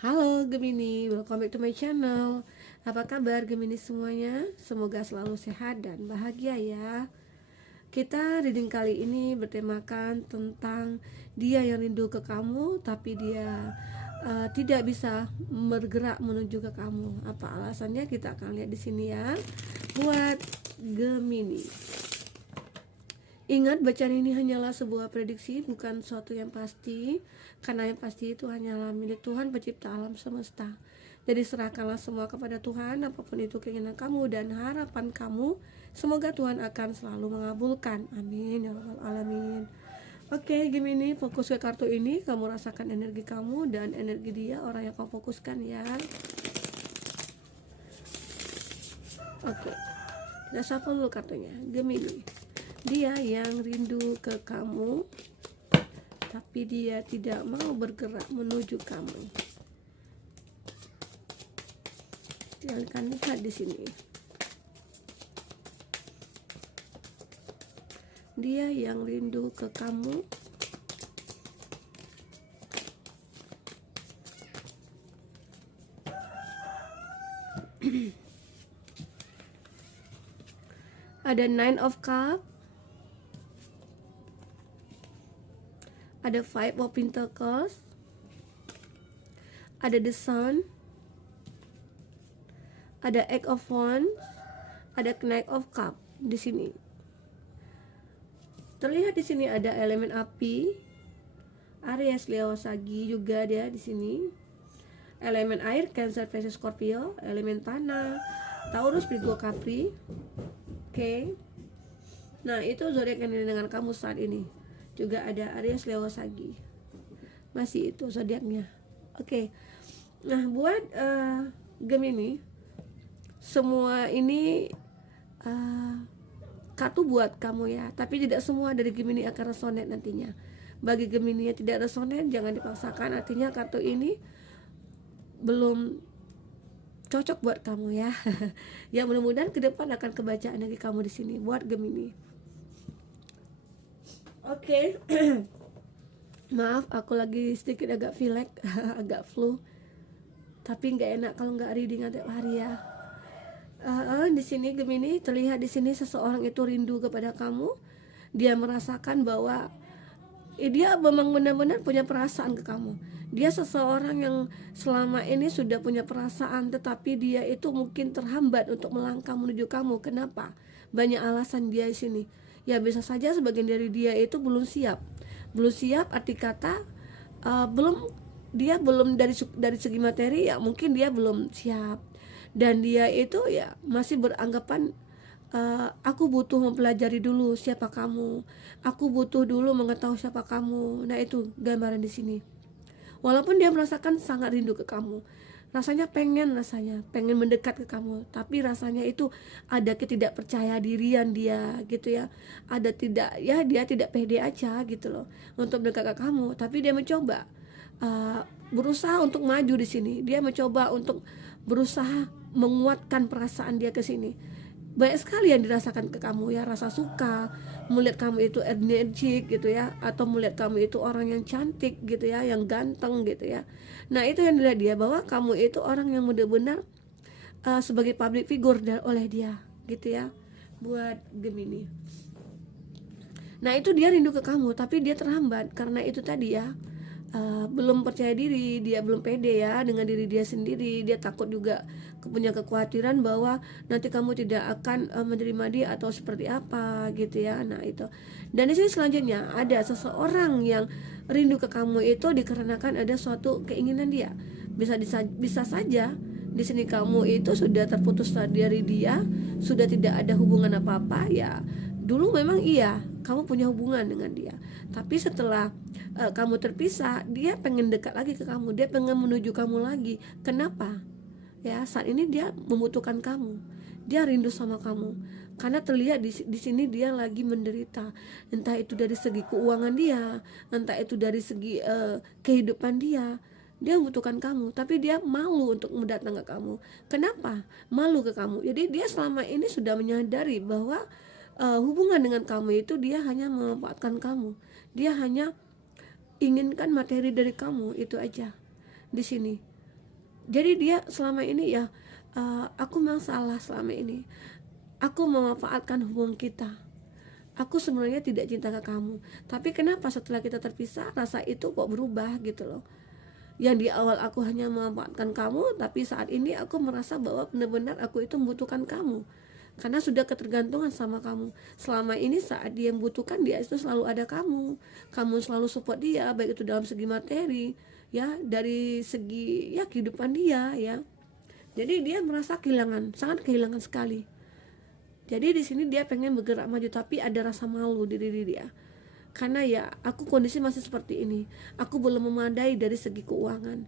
Halo Gemini, welcome back to my channel. Apa kabar Gemini semuanya? Semoga selalu sehat dan bahagia ya. Kita reading kali ini bertemakan tentang dia yang rindu ke kamu, tapi dia tidak bisa bergerak menuju ke kamu. Apa alasannya? Kita akan lihat di sini ya. Buat Gemini, ingat, bacaan ini hanyalah sebuah prediksi, bukan suatu yang pasti, karena yang pasti itu hanyalah milik Tuhan pencipta alam semesta. Jadi serahkanlah semua kepada Tuhan, apapun itu keinginan kamu dan harapan kamu. Semoga Tuhan akan selalu mengabulkan. Amin ya rabbal alamin. Oke, Gemini, fokus ke kartu ini. Kamu rasakan energi kamu dan energi dia, orang yang kau fokuskan ya. Oke, kita shuffle dulu kartunya. Gemini, dia yang rindu ke kamu, tapi dia tidak mau bergerak menuju kamu. Kalian lihat di sini. Dia yang rindu ke kamu, ada Nine of Cups, ada Five of Pentacles, ada The Sun, ada Eight of Wands, ada Knight of Cup di sini. Terlihat di sini ada elemen api, Aries, Leo, Sagi juga dia di sini. Elemen air, Cancer, Pisces, Scorpio. Elemen tanah, Taurus, Virgo, Capri. Oke. Nah, itu zodiak yang dengan kamu saat ini. Juga ada Aries, Leo, Sagi. Masih itu zodiaknya. Oke. Nah, buat Gemini, semua ini kartu buat kamu ya, tapi tidak semua dari Gemini akan resonate nantinya. Bagi Gemini yang tidak resonate, jangan dipaksakan, artinya kartu ini belum cocok buat kamu ya. Ya, mudah-mudahan ke depan akan kebaca energi kamu di sini buat Gemini. Oke. Maaf, aku lagi sedikit agak pilek, agak flu. Tapi nggak enak kalau nggak reading tiap hari ya. Di sini Gemini, terlihat di sini seseorang itu rindu kepada kamu. Dia merasakan bahwa dia memang benar-benar punya perasaan ke kamu. Dia seseorang yang selama ini sudah punya perasaan, tetapi dia itu mungkin terhambat untuk melangkah menuju kamu. Kenapa? Banyak alasan dia di sini. Ya, bisa saja sebagian dari dia itu belum siap. Belum siap arti kata belum dari segi materi, ya mungkin dia belum siap. Dan dia itu ya masih beranggapan aku butuh mempelajari dulu siapa kamu. Aku butuh dulu mengetahui siapa kamu. Nah, itu gambaran di sini. Walaupun dia merasakan sangat rindu ke kamu, rasanya pengen mendekat ke kamu, tapi rasanya itu ada ketidakpercaya dirian dia gitu ya. Ada tidak ya, dia tidak pede aja gitu loh untuk mendekat ke kamu, tapi dia mencoba berusaha untuk maju di sini. Dia mencoba untuk berusaha menguatkan perasaan dia ke sini. Banyak sekali yang dirasakan ke kamu ya, rasa suka melihat kamu itu energik gitu ya, atau melihat kamu itu orang yang cantik gitu ya, yang ganteng gitu ya. Nah, itu yang dilihat dia, bahwa kamu itu orang yang benar-benar sebagai public figure oleh dia gitu ya, buat Gemini. Nah, itu dia rindu ke kamu, tapi dia terhambat karena itu tadi ya, belum percaya diri, dia belum pede ya dengan diri dia sendiri. Dia takut juga punya kekhawatiran bahwa nanti kamu tidak akan menerima dia atau seperti apa gitu ya. Nah, itu. Dan di sini selanjutnya ada seseorang yang rindu ke kamu itu dikarenakan ada suatu keinginan dia. Bisa saja di sini kamu itu sudah terputus dari dia, sudah tidak ada hubungan apa-apa ya. Dulu memang iya, kamu punya hubungan dengan dia, tapi setelah kamu terpisah, dia pengen dekat lagi ke kamu, dia pengen menuju kamu lagi. Kenapa? Ya, saat ini dia membutuhkan kamu, dia rindu sama kamu, karena terlihat di sini dia lagi menderita, entah itu dari segi keuangan dia, entah itu dari segi kehidupan dia. Dia membutuhkan kamu, tapi dia malu untuk mendatang ke kamu. Kenapa? Malu ke kamu. Jadi dia selama ini sudah menyadari bahwa hubungan dengan kamu itu dia hanya memanfaatkan kamu. Dia hanya inginkan materi dari kamu, itu aja di sini. Jadi dia selama ini ya, aku memang salah selama ini, aku memanfaatkan hubungan kita, aku sebenarnya tidak cinta ke kamu, tapi kenapa setelah kita terpisah rasa itu kok berubah gitu loh. Yang di awal aku hanya memanfaatkan kamu, tapi saat ini aku merasa bahwa benar-benar aku itu membutuhkan kamu, karena sudah ketergantungan sama kamu. Selama ini saat dia membutuhkan, dia itu selalu ada kamu selalu support dia, baik itu dalam segi materi ya, dari segi ya kehidupan dia ya. Jadi dia merasa kehilangan, sangat kehilangan sekali. Jadi di sini dia pengen bergerak maju, tapi ada rasa malu di diri dia, karena ya aku kondisi masih seperti ini, aku belum memadai dari segi keuangan.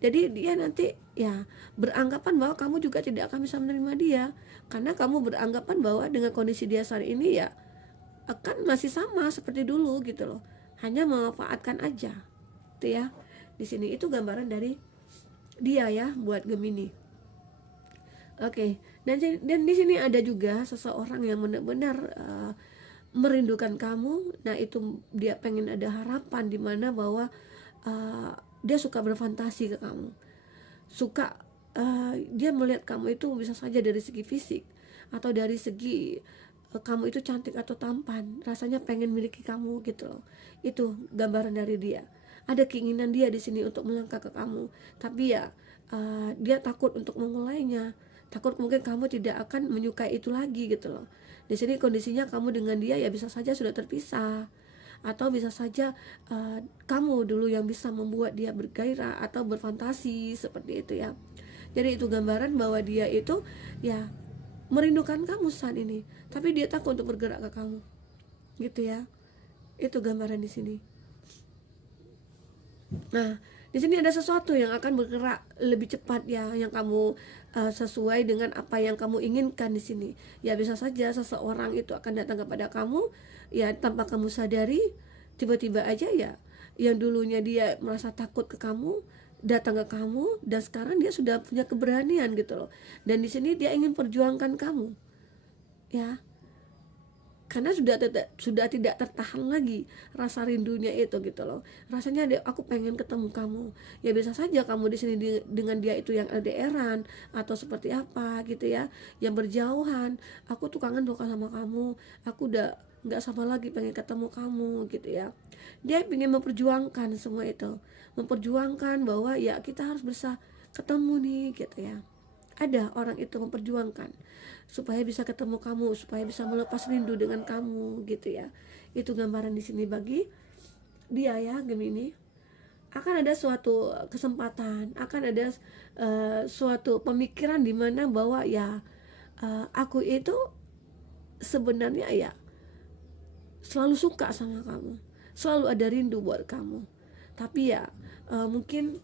Jadi dia nanti ya beranggapan bahwa kamu juga tidak akan bisa menerima dia, karena kamu beranggapan bahwa dengan kondisi dia saat ini ya akan masih sama seperti dulu gitu loh, hanya memanfaatkan aja itu ya. Di sini itu gambaran dari dia ya buat Gemini. Oke, dan di sini ada juga seseorang yang benar-benar merindukan kamu. Nah itu dia pengen ada harapan di mana bahwa dia suka berfantasi ke kamu, suka dia melihat kamu itu bisa saja dari segi fisik atau dari segi kamu itu cantik atau tampan, rasanya pengen miliki kamu gitu loh. Itu gambaran dari dia. Ada keinginan dia di sini untuk melangkah ke kamu, tapi ya dia takut untuk memulainya, takut mungkin kamu tidak akan menyukai itu lagi gitu loh. Di sini kondisinya kamu dengan dia ya bisa saja sudah terpisah, atau bisa saja kamu dulu yang bisa membuat dia bergairah atau berfantasi seperti itu ya. Jadi itu gambaran bahwa dia itu ya merindukan kamu saat ini, tapi dia takut untuk bergerak ke kamu gitu ya. Itu gambaran di sini. Nah, di sini ada sesuatu yang akan bergerak lebih cepat ya, yang kamu sesuai dengan apa yang kamu inginkan di sini. Ya bisa saja seseorang itu akan datang kepada kamu ya tanpa kamu sadari, tiba-tiba aja ya yang dulunya dia merasa takut ke kamu datang ke kamu, dan sekarang dia sudah punya keberanian gitu loh. Dan di sini dia ingin perjuangkan kamu. Ya, karena sudah tidak tertahan lagi rasa rindunya itu gitu loh. Rasanya aku pengen ketemu kamu. Ya bisa saja kamu di sini dengan dia itu yang LDRan atau seperti apa gitu ya, yang berjauhan. Aku tuh kangen loh sama kamu, aku udah nggak sama lagi pengen ketemu kamu gitu ya. Dia ingin memperjuangkan semua itu, memperjuangkan bahwa ya kita harus bisa ketemu nih gitu ya. Ada orang itu memperjuangkan supaya bisa ketemu kamu, supaya bisa melepas rindu dengan kamu gitu ya. Itu gambaran di sini bagi dia ya Gemini. Akan ada suatu kesempatan, akan ada suatu pemikiran di mana bahwa ya aku itu sebenarnya ya selalu suka sama kamu, selalu ada rindu buat kamu. Tapi ya mungkin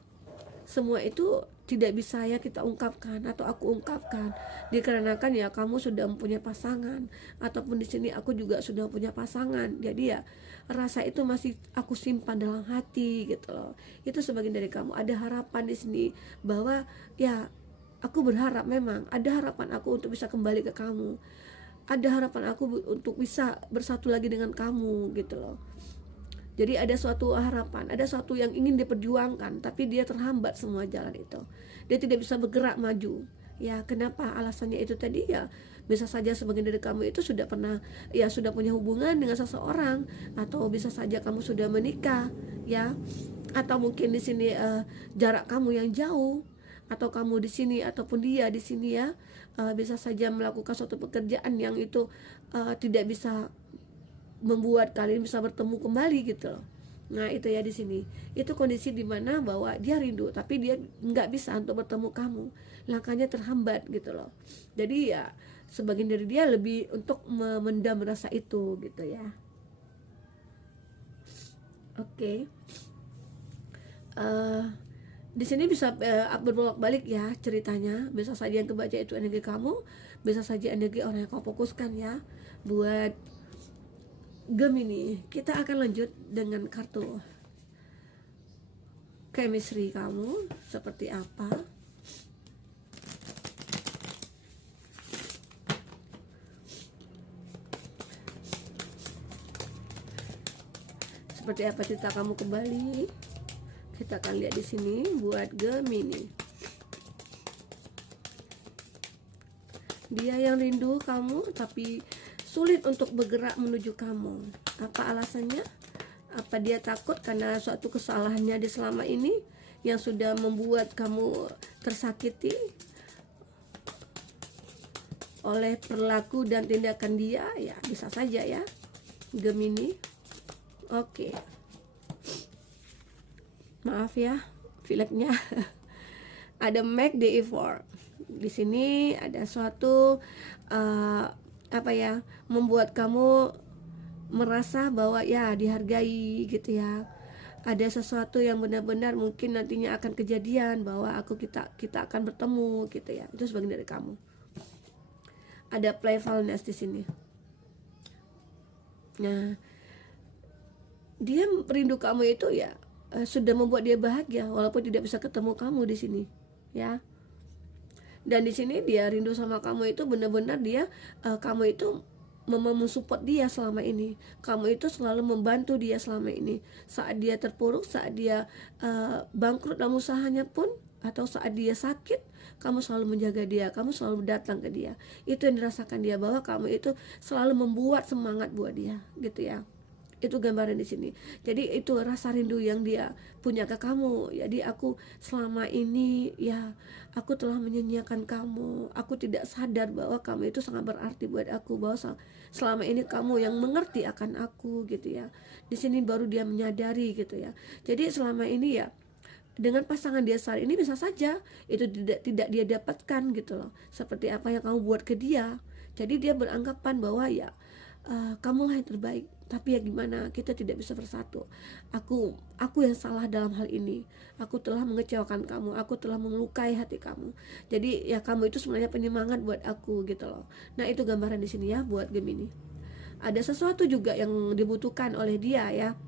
semua itu tidak bisa ya kita ungkapkan atau aku ungkapkan, dikarenakan ya kamu sudah mempunyai pasangan, ataupun di sini aku juga sudah punya pasangan. Jadi ya rasa itu masih aku simpan dalam hati gitu loh. Itu sebagian dari kamu. Ada harapan di sini bahwa ya aku berharap, memang ada harapan aku untuk bisa kembali ke kamu, ada harapan aku untuk bisa bersatu lagi dengan kamu gitu loh. Jadi ada suatu harapan, ada suatu yang ingin diperjuangkan, tapi dia terhambat semua jalan itu. Dia tidak bisa bergerak maju. Ya, kenapa? Alasannya itu tadi ya, bisa saja sebagian dari kamu itu sudah pernah ya sudah punya hubungan dengan seseorang, atau bisa saja kamu sudah menikah, ya. Atau mungkin di sini jarak kamu yang jauh, atau kamu di sini ataupun dia di sini ya, bisa saja melakukan suatu pekerjaan yang itu tidak bisa membuat kalian bisa bertemu kembali gitu loh. Nah itu ya di sini, itu kondisi dimana bahwa dia rindu tapi dia nggak bisa untuk bertemu kamu, langkahnya terhambat gitu loh. Jadi ya sebagian dari dia lebih untuk memendam rasa itu gitu ya. Oke. Di sini bisa berbolak-balik ya ceritanya. Bisa saja yang kebaca itu energi kamu, bisa saja energi orang yang kau fokuskan ya. Buat Gemini, kita akan lanjut dengan kartu chemistry kamu seperti apa. Seperti apa cerita kamu kembali? Kita akan lihat di sini buat Gemini. Dia yang rindu kamu tapi sulit untuk bergerak menuju kamu. Apa alasannya? Apa dia takut karena suatu kesalahannya di selama ini yang sudah membuat kamu tersakiti oleh perilaku dan tindakan dia? Ya bisa saja ya, Gemini. Oke, maaf ya fileknya. Ada make the effort. Di sini ada suatu apa ya, membuat kamu merasa bahwa ya dihargai gitu ya. Ada sesuatu yang benar-benar mungkin nantinya akan kejadian bahwa kita akan bertemu gitu ya. Itu sebagian dari kamu. Ada playfulness di sini. Nah, dia rindu kamu itu ya sudah membuat dia bahagia walaupun tidak bisa ketemu kamu di sini ya. Dan di sini dia rindu sama kamu itu benar-benar dia kamu itu mensupport dia selama ini. Kamu itu selalu membantu dia selama ini. Saat dia terpuruk, saat dia bangkrut dalam usahanya pun, atau saat dia sakit, kamu selalu menjaga dia, kamu selalu datang ke dia. Itu yang dirasakan dia, bahwa kamu itu selalu membuat semangat buat dia, gitu ya. Itu gambaran di sini. Jadi itu rasa rindu yang dia punya ke kamu. Jadi aku selama ini ya, aku telah menyanyiakan kamu. Aku tidak sadar bahwa kamu itu sangat berarti buat aku, bahwa selama ini kamu yang mengerti akan aku gitu ya. Di sini baru dia menyadari gitu ya. Jadi selama ini ya, dengan pasangan dia saat ini bisa saja itu tidak dia dapatkan gitu loh, seperti apa yang kamu buat ke dia. Jadi dia beranggapan bahwa ya kamulah yang terbaik, tapi ya gimana, kita tidak bisa bersatu. Aku yang salah dalam hal ini. Aku telah mengecewakan kamu, aku telah melukai hati kamu. Jadi ya kamu itu sebenarnya penyemangat buat aku gitu loh. Nah itu gambaran di sini ya buat Gemini. Ada sesuatu juga yang dibutuhkan oleh dia ya.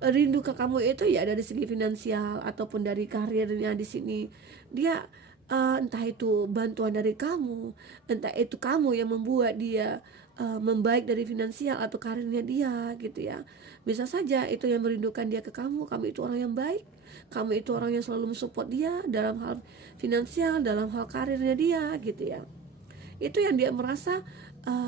Rindu ke kamu itu ya dari segi finansial ataupun dari karirnya di sini. Dia entah itu bantuan dari kamu, entah itu kamu yang membuat dia membaik dari finansial atau karirnya dia gitu ya. Bisa saja itu yang merindukan dia ke kamu. Kamu itu orang yang baik, kamu itu orang yang selalu mensupport dia dalam hal finansial, dalam hal karirnya dia gitu ya. Itu yang dia merasa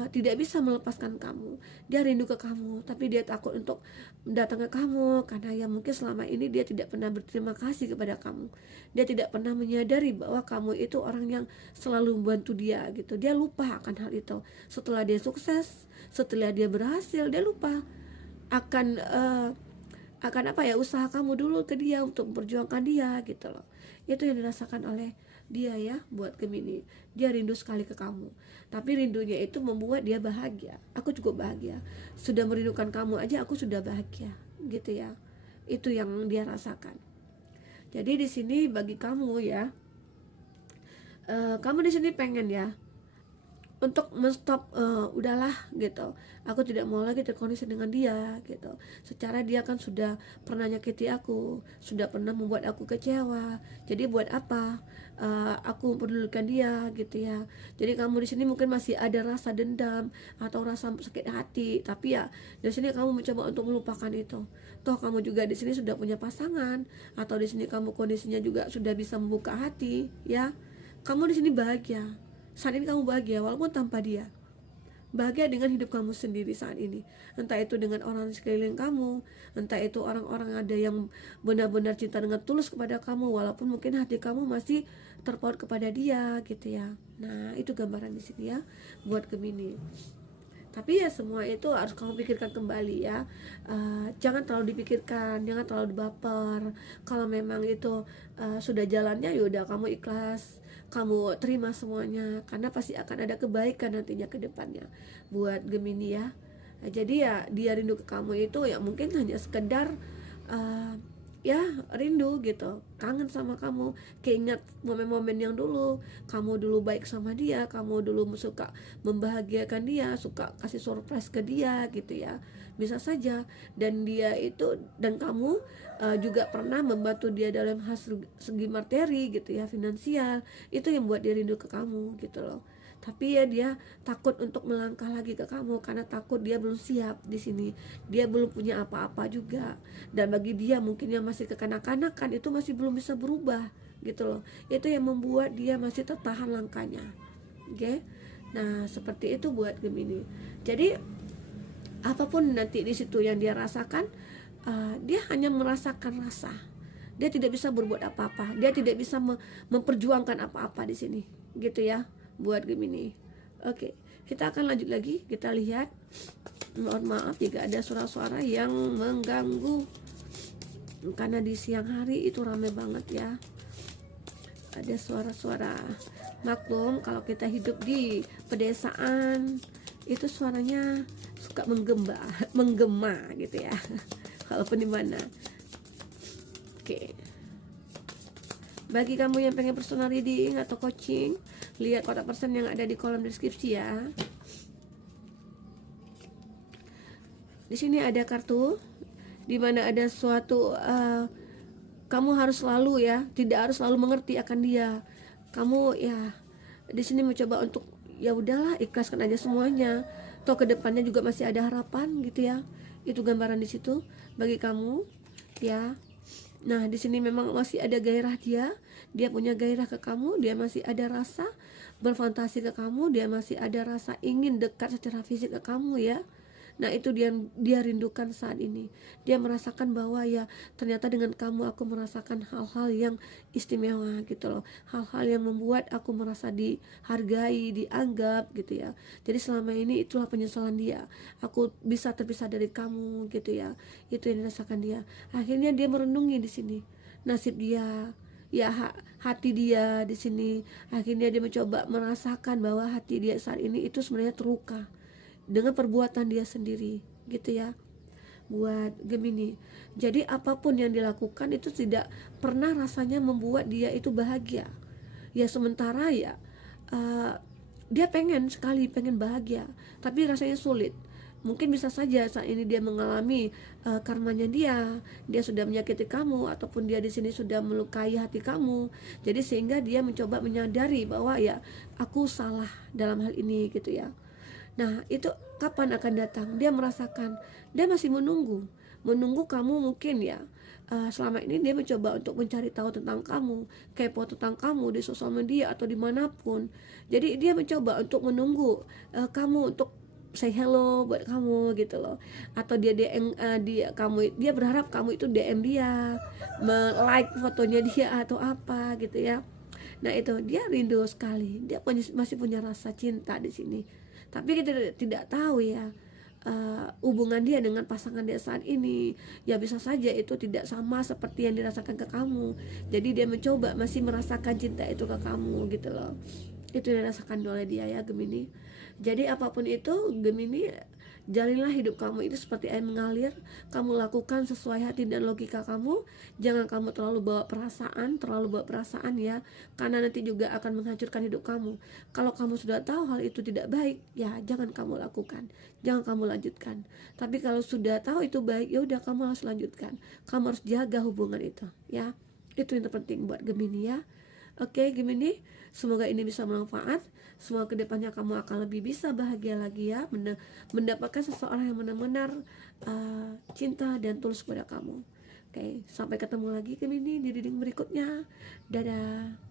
tidak bisa melepaskan kamu. Dia rindu ke kamu, tapi dia takut untuk datang ke kamu karena ya mungkin selama ini dia tidak pernah berterima kasih kepada kamu. Dia tidak pernah menyadari bahwa kamu itu orang yang selalu membantu dia gitu. Dia lupa akan hal itu. Setelah dia sukses, setelah dia berhasil, dia lupa akan apa ya, usaha kamu dulu ke dia untuk memperjuangkan dia gitu loh. Itu yang dirasakan oleh dia ya buat Gemini. Dia rindu sekali ke kamu, tapi rindunya itu membuat dia bahagia. Aku juga bahagia, sudah merindukan kamu aja aku sudah bahagia gitu ya. Itu yang dia rasakan. Jadi di sini bagi kamu ya, kamu di sini pengen ya untuk menstop, udahlah gitu, aku tidak mau lagi terkoneksi dengan dia gitu. Secara dia kan sudah pernah nyakiti aku, sudah pernah membuat aku kecewa, jadi buat apa aku mempedulikan dia gitu ya. Jadi kamu di sini mungkin masih ada rasa dendam atau rasa sakit hati, tapi ya di sini kamu mencoba untuk melupakan itu. Toh kamu juga di sini sudah punya pasangan, atau di sini kamu kondisinya juga sudah bisa membuka hati ya. Kamu di sini bahagia. Saat ini kamu bahagia walaupun tanpa dia. Bahagia dengan hidup kamu sendiri saat ini. Entah itu dengan orang di sekeliling kamu, entah itu orang-orang ada yang benar-benar cinta dengan tulus kepada kamu, walaupun mungkin hati kamu masih terpaut kepada dia gitu ya. Nah itu gambaran di sini ya buat Gemini. Tapi ya semua itu harus kamu pikirkan kembali ya. Jangan terlalu dipikirkan, jangan terlalu baper. Kalau memang itu sudah jalannya, yaudah kamu ikhlas, kamu terima semuanya, karena pasti akan ada kebaikan nantinya ke depannya buat Gemini ya. Jadi ya dia rindu ke kamu itu ya mungkin hanya sekedar ya rindu gitu, kangen sama kamu, keinget momen-momen yang dulu kamu dulu baik sama dia, kamu dulu suka membahagiakan dia, suka kasih surprise ke dia gitu ya. Bisa saja, dan dia itu dan kamu juga pernah membantu dia dalam hal segi materi gitu ya, finansial. Itu yang buat dia rindu ke kamu gitu loh. Tapi ya dia takut untuk melangkah lagi ke kamu karena takut dia belum siap di sini. Dia belum punya apa-apa juga. Dan bagi dia mungkin yang masih kekanak-kanakan itu masih belum bisa berubah gitu loh. Itu yang membuat dia masih tertahan langkahnya. Oke. Nah, seperti itu buat Gemini. Jadi apapun nanti di situ yang dia rasakan, dia hanya merasakan rasa. Dia tidak bisa berbuat apa-apa. Dia tidak bisa memperjuangkan apa-apa di sini, gitu ya, buat Gemini. Oke, kita akan lanjut lagi. Kita lihat. Mohon maaf jika ada suara-suara yang mengganggu, karena di siang hari itu ramai banget ya. Ada suara-suara. Maklum kalau kita hidup di pedesaan itu suaranya suka menggema gitu ya. Kalaupun di mana. Oke. Bagi kamu yang pengen personal reading atau coaching, lihat kotak persen yang ada di kolom deskripsi ya. Di sini ada kartu di mana ada suatu kamu harus selalu ya, tidak harus selalu mengerti akan dia. Kamu ya di sini mencoba untuk ya udahlah, ikhlaskan aja semuanya. Toh kedepannya juga masih ada harapan gitu ya. Itu gambaran di situ bagi kamu ya. Nah, di sini memang masih ada gairah dia punya gairah ke kamu, dia masih ada rasa berfantasi ke kamu, dia masih ada rasa ingin dekat secara fisik ke kamu ya. Nah, itu dia rindukan saat ini. Dia merasakan bahwa ya ternyata dengan kamu aku merasakan hal-hal yang istimewa gitu loh. Hal-hal yang membuat aku merasa dihargai, dianggap gitu ya. Jadi selama ini itulah penyesalan dia. Aku bisa terpisah dari kamu gitu ya. Itu yang dirasakan dia. Akhirnya dia merenungi di sini nasib dia, ya hati dia di sini. Akhirnya dia mencoba merasakan bahwa hati dia saat ini itu sebenarnya terluka dengan perbuatan dia sendiri gitu ya, buat Gemini. Jadi apapun yang dilakukan itu tidak pernah rasanya membuat dia itu bahagia ya. Sementara ya dia pengen bahagia, tapi rasanya sulit. Mungkin bisa saja saat ini dia mengalami karmanya dia sudah menyakiti kamu, ataupun dia di sini sudah melukai hati kamu. Jadi sehingga dia mencoba menyadari bahwa ya aku salah dalam hal ini gitu ya. Nah, itu kapan akan datang? Dia merasakan, dia masih menunggu kamu mungkin ya. Selama ini dia mencoba untuk mencari tahu tentang kamu, kepo tentang kamu di sosial media atau dimanapun. Jadi dia mencoba untuk menunggu kamu untuk say hello buat kamu gitu loh. Atau dia DM dia berharap kamu itu DM dia, like fotonya dia atau apa gitu ya. Nah, itu dia rindu sekali. Dia masih punya rasa cinta di sini. Tapi kita tidak tahu ya hubungan dia dengan pasangan dia saat ini. Ya bisa saja itu tidak sama seperti yang dirasakan ke kamu. Jadi dia mencoba masih merasakan cinta itu ke kamu gitu loh. Itu dirasakan oleh dia ya, Gemini. Jadi apapun itu Gemini, jalinlah hidup kamu itu seperti air mengalir. Kamu lakukan sesuai hati dan logika kamu. Jangan kamu terlalu bawa perasaan ya, karena nanti juga akan menghancurkan hidup kamu. Kalau kamu sudah tahu hal itu tidak baik, ya jangan kamu lakukan, jangan kamu lanjutkan. Tapi kalau sudah tahu itu baik, ya udah kamu harus lanjutkan. Kamu harus jaga hubungan itu ya. Itu yang terpenting buat Gemini ya. Oke Gemini, semoga ini bisa bermanfaat. Semoga kedepannya kamu akan lebih bisa bahagia lagi ya, mendapatkan seseorang yang benar-benar cinta dan tulus kepada kamu. Oke, sampai ketemu lagi Gemini di reading berikutnya. Dadah.